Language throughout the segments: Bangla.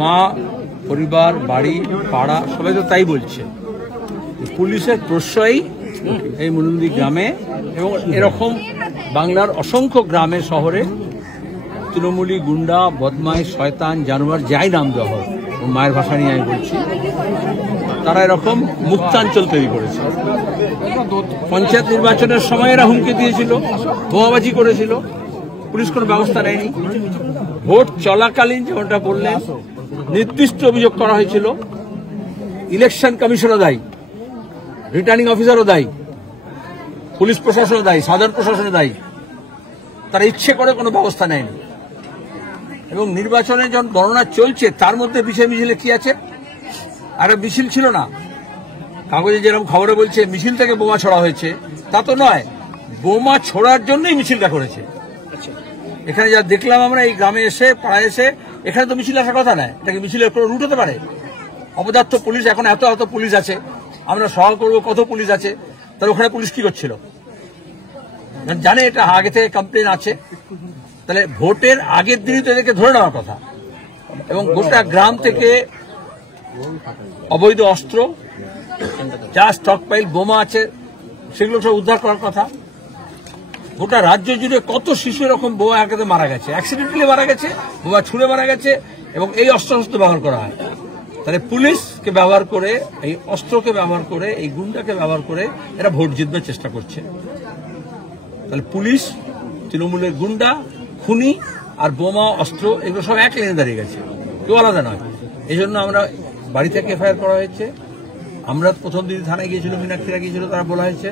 মা, পরিবার, বাড়ি, পাড়া সবাই তো তাই বলছে। পুলিশের প্রশ্রয়ই এই মুলুন্দি গ্রামে এবং এরকম বাংলার অসংখ্য গ্রামে শহরে তৃণমূলী, গুন্ডা, বদমাইশ, শয়তান, জানোয়ার যাই নাম দেওয়া হোক, মায়ের ভাষা নিয়ে আমি বলছি, তারা এরকম মুক্তাঞ্চল তৈরি করেছে। পঞ্চায়েত নির্বাচনের সময় এরা হুমকি দিয়েছিল, বোমাবাজি করেছিল, পুলিশ কোনো ব্যবস্থা নেয়নি। ভোট চলাকালীন যেমনটা বললেন নির্দিষ্ট অভিযোগ করা হয়েছিল, ইলেকশন কমিশনও দায়ী, রিটার্নিং অফিসারও দায়ী, পুলিশ প্রশাসনও দায়ী, সাধারণ প্রশাসনও দায়ী। তারা ইচ্ছে করে কোনো ব্যবস্থা নেয়নি। এবং নির্বাচনে যখন গণনা চলছে তার মধ্যে বিষয় মিছিলে কি আছে? আর মিছিল ছিল না, কাগজে যেরকম খবরে বলছে মিছিল থেকে বোমা ছোড়া হয়েছে, তা তো নয়। বোমা ছোড়ার জন্যই মিছিলটা করেছে। এখানে যা দেখলাম আমরা এই গ্রামে এসে, পাড়ায় এসে, এখানে তো মিছিল আসার কথা নয়। এটাকে মিছিলের কোনো রুট হতে পারে? অপদার্থ পুলিশ, এখন এত এত পুলিশ আছে, আমরা সওয়াল করবো কত পুলিশ আছে, তাহলে ওখানে পুলিশ কি করছিল? জানে এটা আগে থেকে কমপ্লেন আছে, তাহলে ভোটের আগের দিনই তো এদেরকে ধরে নেওয়ার কথা। এবং গোটা গ্রাম থেকে অবৈধ অস্ত্র, যা স্টক পাইল, বোমা আছে, সেগুলো সব উদ্ধার করার কথা। গোটা রাজ্য জুড়ে কত শিশু এরকম বোমা আঘাতে মারা গেছে, অ্যাক্সিডেন্টালি মারা গেছে, বোমা ছুঁড়ে মারা গেছে, এবং এই অস্ত্র ব্যবহার করা হয়। তাহলে পুলিশকে ব্যবহার করে, এই অস্ত্রকে ব্যবহার করে, এই গুন্ডাকে ব্যবহার করে এরা ভোট জিতবার চেষ্টা করছে। তাহলে পুলিশ, তৃণমূলের গুন্ডা, খুনি আর বোমা, অস্ত্র এগুলো সব এক লাইনে দাঁড়িয়ে গেছে, কেউ আলাদা নয়। এই জন্য আমরা বাড়ি থেকে এফআইআর করা হয়েছে। আমরা প্রথম দিন থানায় গিয়েছিল, মীনাক্ষীরা গিয়েছিল, তারা বলা হয়েছে,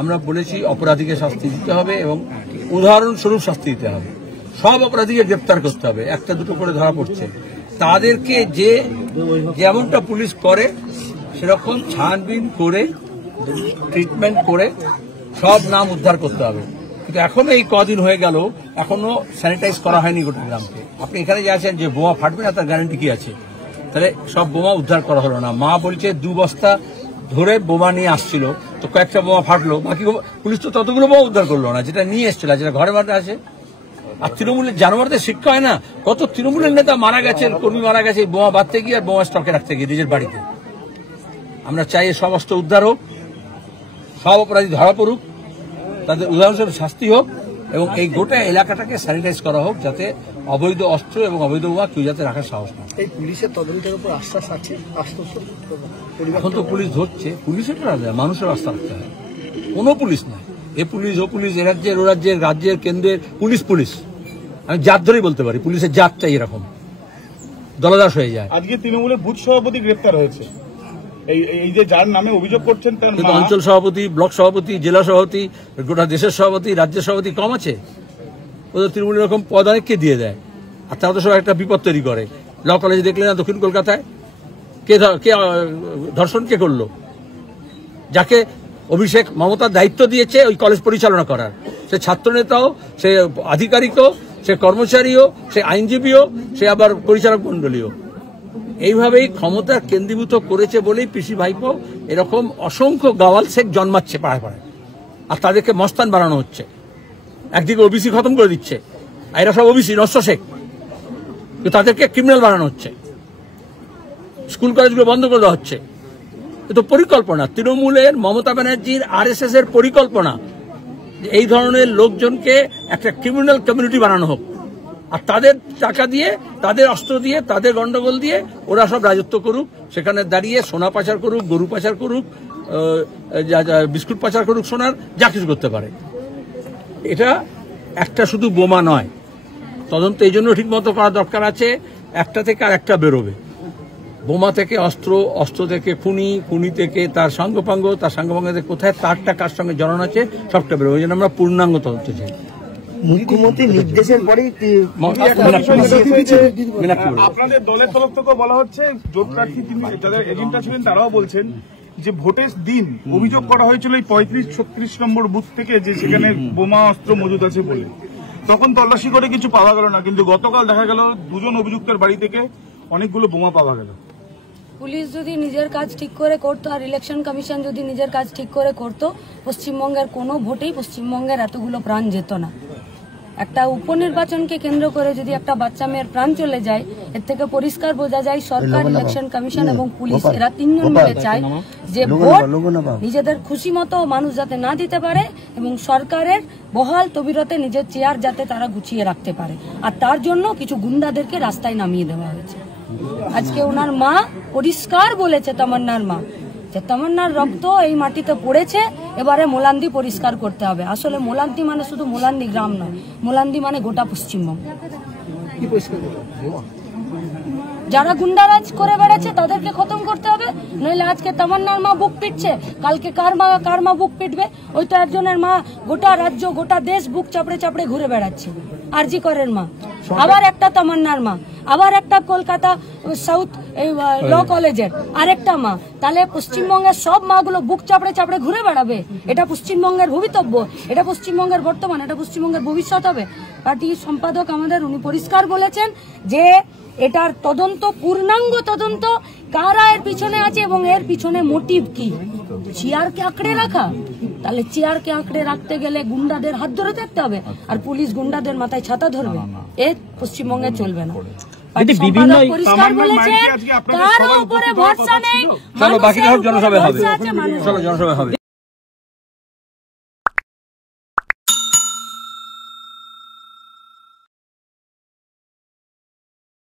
আমরা বলেছি অপরাধীকে শাস্তি দিতে হবে এবং উদাহরণস্বরূপ শাস্তি দিতে হবে। সব অপরাধীকে গ্রেপ্তার করতে হবে, একটা দুটো করে ধরা পড়ছে। তাদেরকে যে যেমনটা পুলিশ করে সেরকম ছানবিন করে, ট্রিটমেন্ট করে সব নাম উদ্ধার করতে হবে। কিন্তু এখনো এই কদিন হয়ে গেল, এখনো স্যানিটাইজ করা হয়নি গোটা গ্রামকে। আপনি এখানে যে আছেন, যে বোমা ফাটবে না তার গ্যারান্টি কি আছে? তাহলে সব বোমা উদ্ধার করা হলো না। মা বলছে 2 বস্তা ধরে বোমা নিয়ে আসছিল, তো কয়েকটা বোমা ফাটলো, বাকি পুলিশ তো ততগুলো বোমা উদ্ধার করলো না যেটা নিয়ে এসছিল, যেটা ঘরে মাঠে আছে। আর তৃণমূলের জানোয়ারদের শিক্ষা হয় না? কত তৃণমূলের নেতা মারা গেছেন, কর্মী মারা গেছে বোমা বাঁধতে গিয়ে আর বোমা স্টকে রাখতে গিয়ে নিজের বাড়িতে। আমরা চাই সব অস্ত্র উদ্ধার হোক, সব অপরাধী ধরা পড়ুক, তাদের উদাহরণস্বরূপ শাস্তি হোক, এবং এই গোটা এলাকাটাকে স্যানিটাইজ করা হোক, যাতে অবৈধ অস্ত্র এবং অবৈধ বোমা কেউ যাতে রাখার সাহস না। এই পুলিশের তদন্তের উপর আশ্বাস আছে? এখন তো পুলিশ ধরছে, পুলিশের মানুষের আস্থা রাখতে হয়, কোনো পুলিশ নয়। এ পুলিশ, ও পুলিশ, এ রাজ্যের, ও রাজ্যের, রাজ্যের, কেন্দ্রের পুলিশ। পুলিশ আমি জাত ধরেই বলতে পারি, পুলিশের জাতটাই এরকম দলদাস হয়ে যায়। আজকে তৃণমূলের বুথ সভাপতি গ্রেপ্তার হয়েছে, এই যে যার নামে অভিযোগ করছেন তার অঞ্চল সভাপতি, ব্লক সভাপতি, জেলা সভাপতি, গোটা দেশের সভাপতি, রাজ্যের সভাপতি কম আছে? ওদের তৃণমূল এরকম পদ অনেককে দিয়ে দেয়, আর তারা তো সব একটা বিপদ তৈরি করে। ল কলেজে দেখলে না দক্ষিণ কলকাতায় কে ধর্ষণ কে করলো? যাকে অভিষেক মমতার দায়িত্ব দিয়েছে ওই কলেজ পরিচালনা করার, সে ছাত্রনেতাও, সে আধিকারিকও, সে কর্মচারীও, সে আইনজীবীও, সে আবার পরিচালক মন্ডলীও। এইভাবেই ক্ষমতা কেন্দ্রীভূত করেছে বলেই পিসি ভাইপো এরকম অসংখ্য গাওয়াল শেখ জন্মাচ্ছে পাড়ায় পাড়ায়, আর তাদেরকে মস্তান বানানো হচ্ছে। একদিকে ওবিসি খতম করে দিচ্ছে, আর এরা সব ওবিসি নস্য শেখ, তাদেরকে ক্রিমিনাল বানানো হচ্ছে, স্কুল কলেজগুলো বন্ধ করে দেওয়া হচ্ছে। এ তো পরিকল্পনা, তৃণমূলের, মমতা ব্যানার্জির, RSS এর পরিকল্পনা, এই ধরনের লোকজনকে একটা ক্রিমিনাল কমিউনিটি বানানো হোক, আর তাদের টাকা দিয়ে, তাদের অস্ত্র দিয়ে, তাদের গন্ডগোল দিয়ে ওরা সব রাজত্ব করুক, সেখানে দাঁড়িয়ে সোনা পাচার করুক, গরু পাচার করুক, বিস্কুট পাচার করুক, সোনার যা কিছু করতে পারে। এটা একটা শুধু বোমা নয়, তদন্ত এই জন্য ঠিক মতো করা দরকার আছে। একটা থেকে আর একটা বেরোবে, বোমা থেকে অস্ত্র, অস্ত্র থেকে খুনি, খুনি থেকে তার সাঙ্গপাঙ্গ, তার সাঙ্গপাঙ্গ থেকে কোথায় তারটা কার সঙ্গে জড়ানো আছে, সবটা বেরোবে। ওই জন্য আমরা পূর্ণাঙ্গ তদন্ত চাই। মুখ্যমন্ত্রীর নির্দেশের পরেই আপনাদের দলের তরফ থেকে বলা হচ্ছে, জোট প্রার্থী যাদের এজেন্টরা ছিলেন তারাও বলছেন যে ভোটের দিন অভিযোগ করা হয়েছিল এই 35-36 নম্বর বুথ থেকে যে সেখানে বোমা অস্ত্র মজুদ আছে বলে, তখন তল্লাশি করে কিছু পাওয়া গেল না, কিন্তু গতকাল দেখা গেল 2 জন অভিযুক্তের বাড়ি থেকে অনেকগুলো বোমা পাওয়া গেল। পুলিশ যদি নিজের কাজ ঠিক করে করতো আর ইলেকশন কমিশন যদি নিজের কাজ ঠিক করে করতো, পশ্চিমবঙ্গের কোনো ভোটেই পশ্চিমবঙ্গের এতগুলো প্রাণ যেত না। একটা উপনির্বাচনকে কেন্দ্র করে যদি একটা বাচ্চা মেয়ের প্রাণ চলে যায়, এর থেকে পরিষ্কার বোঝা যায় সরকার, ইলেকশন কমিশন এবং পুলিশ এরা তিনজন মিলে চায় যে ভোট নিজেদের খুশি মতো মানুষ যাতে না দিতে পারে এবং সরকারের বহাল তবিরতে নিজের চেয়ার যাতে তারা গুছিয়ে রাখতে পারে, আর তার জন্য কিছু গুন্ডাদেরকে রাস্তায় নামিয়ে দেওয়া হয়েছে। আজকে ওনার মা পরিষ্কার বলেছে, তামান্নার মা, যে তামান্নার রক্ত এই মাটিতে পড়েছে, এবারে মোলান্দি পরিষ্কার করতে হবে। আসলে মোলান্দি মানে শুধু মোলান্দি গ্রাম নয়, মোলান্দি মানে গোটা পশ্চিমবঙ্গ। যারা গুন্ডারাজ করে বেড়াচ্ছে তাদেরকে খতম করতে হবে, নইলে আজকে তামান্নার মা বুক পিটছে, কালকে কার মা বুক পিটবে? ওই তো একজনের মা গোটা রাজ্য গোটা দেশ বুক চাপড়ে চাপড়ে ঘুরে বেড়াচ্ছে, আরজি করের মা, আবার একটা তামান্নার মা, আবার একটা কলকাতা সাউথ ল কলেজের আরেকটা মা। তাহলে পশ্চিমবঙ্গের সব মাগুলো বুক চাপড়ে চাপড়ে ঘুরে বেড়াবে? এটা পশ্চিমবঙ্গের ভবিতব্য, এটা পশ্চিমবঙ্গের বর্তমান, এটা পশ্চিমবঙ্গের ভবিষ্যৎ হবে। পার্টি সম্পাদক আমাদের উনি পরিষ্কার বলেছেন যে এটার তদন্ত, পূর্ণাঙ্গ তদন্ত, কারা এর পিছনে আছে এবং এর পিছনে মোটিভ কি। চেয়ারকে আঁকড়ে রাখা, তাহলে চেয়ারকে আঁকড়ে রাখতে গেলে গুন্ডাদের হাত ধরে থাকতে হবে, আর পুলিশ গুন্ডাদের মাথায় ছাতা ধরবে, এ পশ্চিমবঙ্গে চলবে না। পরিষ্কার বলেছে কারো উপরে ভরসা নেই, চলো বাকিটা জনসভা হবে, চলো জনসভা হবে।